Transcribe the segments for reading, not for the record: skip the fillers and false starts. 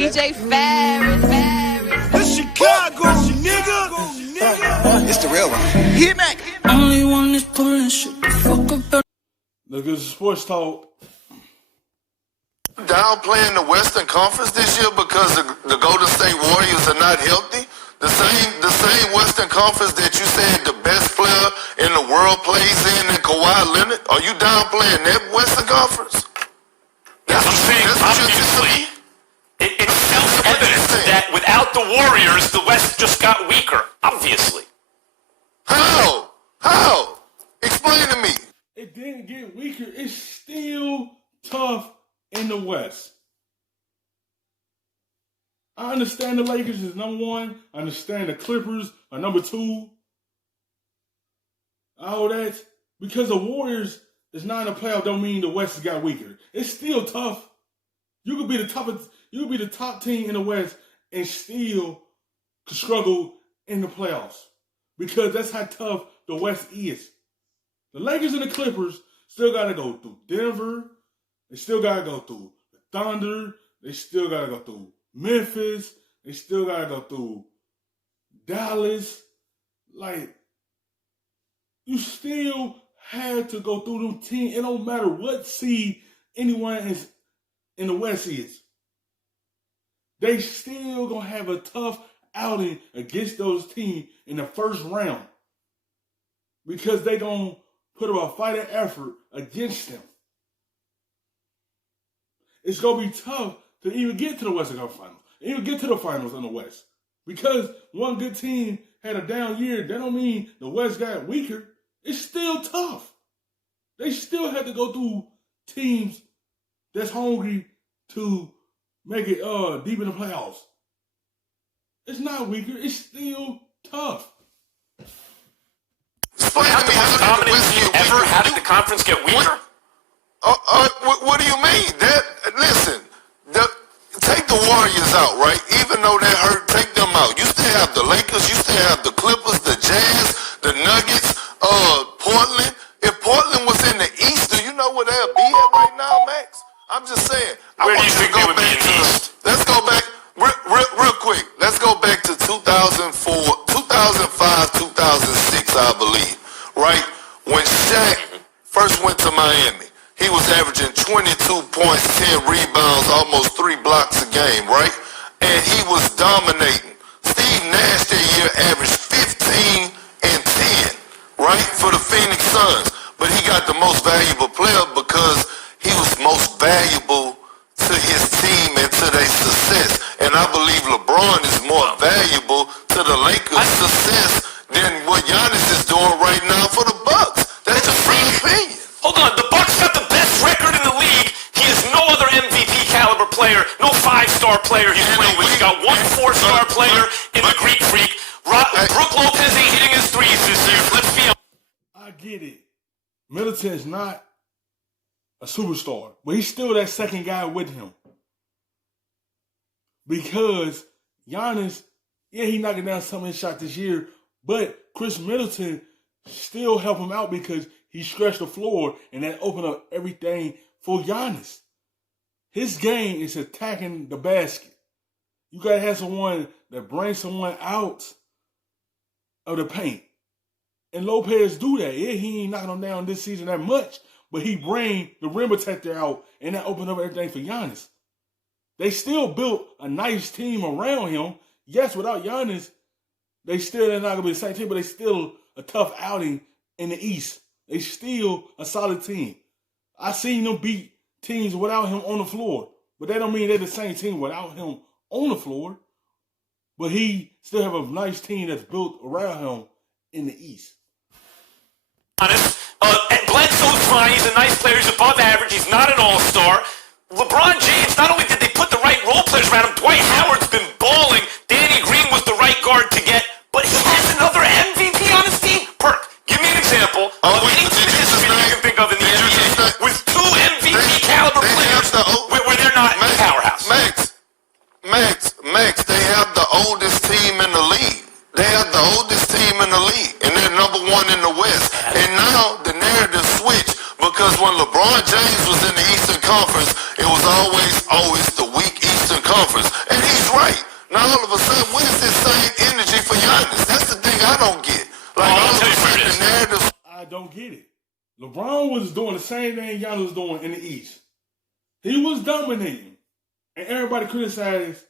DJ Ferris. The Chicago, nigga. It's the real one. Hit me. Only one is pulling shit the fuck up. Look, it's sports talk. Downplaying the Western Conference this year because the Golden State Warriors are not healthy. The same Western Conference that you said the best player in the world plays in Kawhi Leonard. Are you downplaying that Western Conference? That's what I'm saying. Obviously, it's self-evident that without the Warriors, the West just got weaker. Obviously. How? Explain to me. It didn't get weaker. It's still tough in the West. I understand the Lakers is number one. I understand the Clippers are number two. All that. Because the Warriors is not in the playoff don't mean the West got weaker. It's still tough. You could be the top team in the West and still could struggle in the playoffs. Because that's how tough the West is. The Lakers and the Clippers still gotta go through Denver. They still gotta go through the Thunder. They still gotta go through Memphis. They still gotta go through Dallas. Like, you still had to go through them teams. It don't matter what seed anyone is in the West is. They still gonna have a tough outing against those teams in the first round. Because they gonna put up a fighting effort against them. It's gonna be tough to even get to the Western Conference Finals, even get to the finals in the West. Because one good team had a down year, that don't mean the West got weaker. It's still tough. They still have to go through teams that's hungry to make it deep in the playoffs. It's not weaker. It's still tough. Explain to me How did the conference get weaker? What do you mean? Listen, take the Warriors out, right? Even though they're hurt, take them out. You still have the Lakers, you still have the Clippers, the Jazz, the Nuggets, Portland. If Portland was in the East, do you know where they'll be at right now, Max? I'm just saying. Where do you think they would be in the East? Let's go back real quick. Let's go back to 2004, 2005, 2006, I believe, right? When Shaq first went to Miami. He was averaging 22 points, 10 rebounds, almost 3 blocks a game, right? And he was dominating. Steve Nash that year averaged 15 and 10, right, for the Phoenix Suns. But he got the most valuable player because he was most valuable to his team and to their success. And I believe LeBron is more valuable to the Lakers' success than what Giannis is doing right now for the Bucks. That's just my opinion. Hold on, the Bucks got the best record in the league. He has no other MVP caliber player, no 5-star player he's playing with. He's got one 4-star player in the Greek Freak. Brook Lopez ain't hitting his threes this year. Let's be honest. I get it. Middleton is not a superstar, but he's still that second guy with him. Because Giannis, yeah, he knocking down some of his shots this year, but Chris Middleton still help him out because he stretched the floor and that opened up everything for Giannis. His game is attacking the basket. You gotta have someone that brings someone out of the paint. And Lopez do that. Yeah, he ain't knocking him down this season that much, but he bring the rim protector out and that opened up everything for Giannis. They still built a nice team around him. Yes, without Giannis, they're not gonna be the same team, but they still a tough outing in the East. They still a solid team. I seen them beat teams without him on the floor. But that don't mean they're the same team without him on the floor. But he still have a nice team that's built around him in the East. Honest. Bledsoe's fine. He's a nice player. He's above average. He's not an all-star. LeBron James, not only did they put the right role players around him, Dwight Howard's been balling. Danny Green was the right guard to get. But he has another MVP on his team. Perk, give me an example of any team in history that you can think of in the NBA with 2 MVP caliber players where they're not a powerhouse. Max, they have the oldest team in the league. They have the oldest team in the league, and they're number 1 in the West. And now the narrative switched because when LeBron James was in the Eastern Conference, it was always the conference. And he's right. Now all of a sudden, where's this same energy for Giannis? That's the thing I don't get. Like all of a sudden, the narrative. I don't get it. LeBron was doing the same thing Giannis was doing in the East. He was dominating. And everybody criticized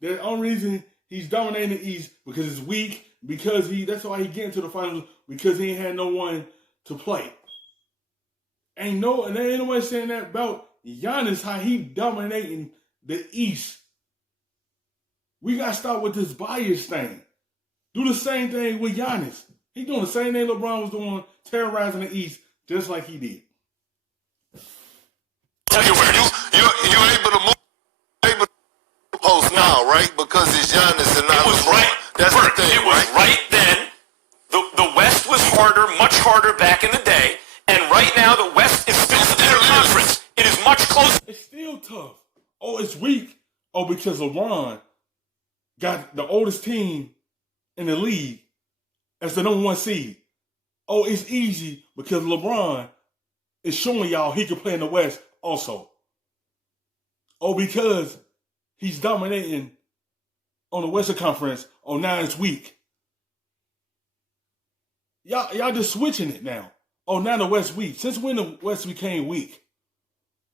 that the only reason he's dominating the East because it's weak, because that's why he get into the finals, because he ain't had no one to play. And there ain't no one saying that about Giannis, how he dominating the East. We got to stop with this bias thing. Do the same thing with Giannis. He doing the same thing LeBron was doing, terrorizing the East, just like he did. You're able to move, post now, right? Because it's Giannis and not LeBron. Right. That's the thing, it was right then. The West was harder, much harder back in the day, and right now the West is still the better conference. It is much closer. It's still tough. Oh, it's weak. Oh, because LeBron got the oldest team in the league as the number 1 seed. Oh, it's easy because LeBron is showing y'all he can play in the West also. Oh, because he's dominating on the Western Conference. Oh, now it's weak. Y'all just switching it now. Oh, now the West weak. Since when the West became weak?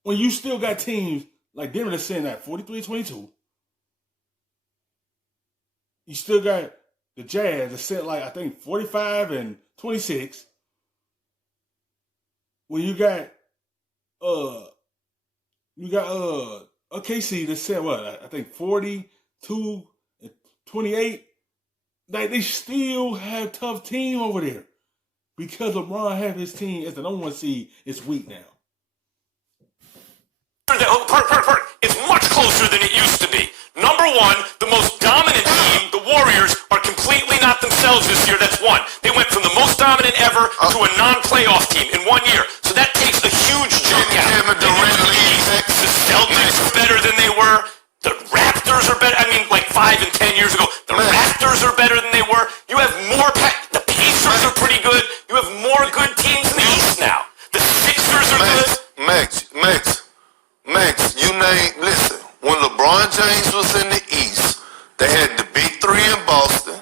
When you still got teams like Denver that's saying that 43-22. You still got the Jazz that set like I think 45-26. When you got OKC that said what I think 42-28. Like they still have tough team over there because LeBron have his team as the number 1 seed. It's weak now. It's much closer than it used to be. Number 1, the most dominant team, the Warriors, are completely not themselves this year. That's one. They went from the most dominant ever to a non-playoff team in 1 year. So that takes a huge jump out. The Celtics are better than they were. The Raptors are better. I mean, like 5 and 10 years ago, the Raptors are better than they were. You have more. The Pacers are pretty good. You have more good teams in the East now. The Sixers are good. Max, listen, when LeBron James was in the East, they had the big 3 in Boston.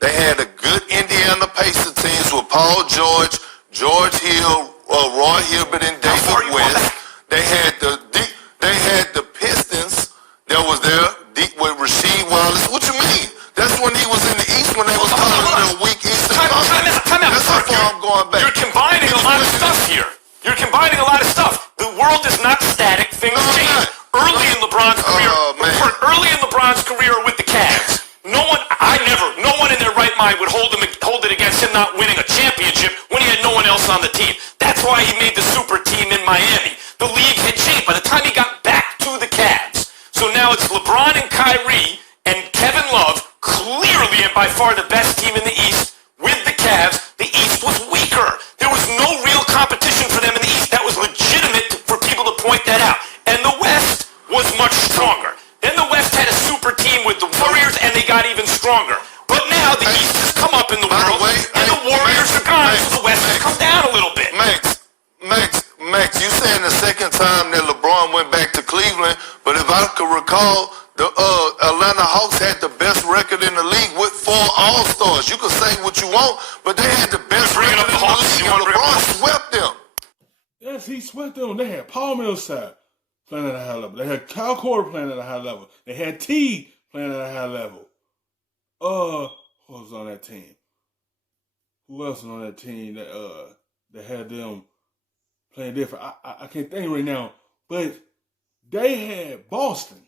They had a good Indiana Pacers teams with Paul George, George Hill, Roy Hibbert, and David West. They had the Pistons that was there with Rasheed Wallace. What you mean? That's when he was in the East when they was calling it a weak Eastern Conference. That's how far I'm going back. You're combining a lot of stuff here. You're combining a lot of stuff. The world is not static. Things change. Early in LeBron's career with the Cavs, no one in their right mind would hold it against him not winning a championship when he had no one else on the team. That's why he made the super team in Miami. The league had changed by the time he got back to the Cavs. So now it's LeBron and Kyrie and Kevin Love, clearly and by far the best team in the East. With the Cavs, the East was weaker. There was no real competition for them in the East. That was legitimate for people to point that out. And the West was much stronger. Then the West had a super team with the Warriors, and they got even stronger. But now the East has come up in the world, and the Warriors are gone, so the West has come down a little bit. Max, you saying the second time that LeBron went back to Cleveland, but if I could recall, the Atlanta Hawks had the best record in the league with 4 All-Stars. You can say what you want, but they had the best record in the league, and LeBron swept them. Yes, he swept them. They had Paul Millsap playing at a high level. They had Kyle Korver playing at a high level. They had T playing at a high level. Who was on that team? Who else was on that team that had them playing different? I can't think right now, but they had Boston.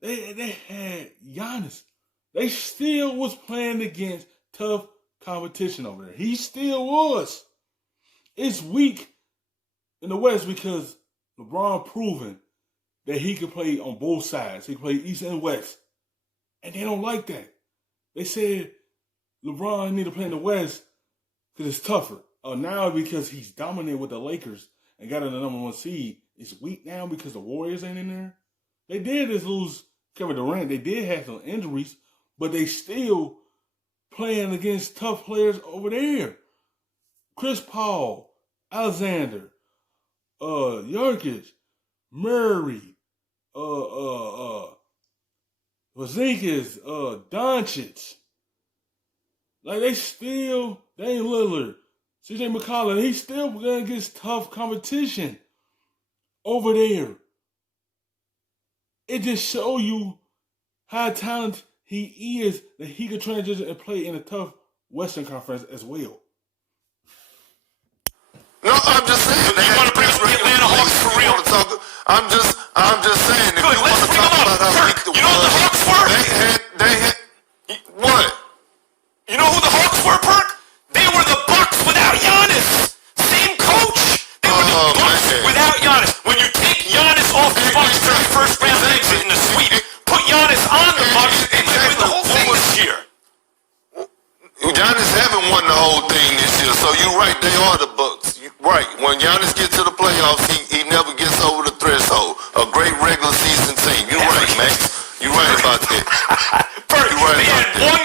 They had Giannis. They still was playing against tough competition over there. He still was. It's weak in the West because LeBron proven that he could play on both sides. He could play East and West. And they don't like that. They said LeBron need to play in the West because it's tougher. Now because he's dominated with the Lakers and got in the number 1 seed, it's weak now because the Warriors ain't in there. They did just lose Kevin Durant. They did have some injuries, but they still playing against tough players over there. Chris Paul, Alexander, Jokic, Murray, Porzingis, Doncic. Like, they still, Dame Lillard, CJ McCollum, he's still going to get tough competition over there. It just shows you how talented he is, that he can transition and play in a tough Western Conference as well. No, I'm just saying. You want to bring up the Atlanta Hawks for real? I'm just saying. If Good, you let's want to bring talk them about up. how Perk, weak the you know what the Hawks were? They had what? You know who the Hawks were, Perk? They were the Bucks without Giannis. Same coach. They were the Bucks without Giannis. When you take Giannis off the Bucks for the first round exit in the sweep, put Giannis on the Bucks, they might win the whole thing this year. Giannis haven't won the whole thing this year, so you're right. They are the Bucks. Right. When Giannis gets to the playoffs, he never gets over the threshold. A great regular season team. You're right, Max. You're right about that. Perk, You're right they about had that. one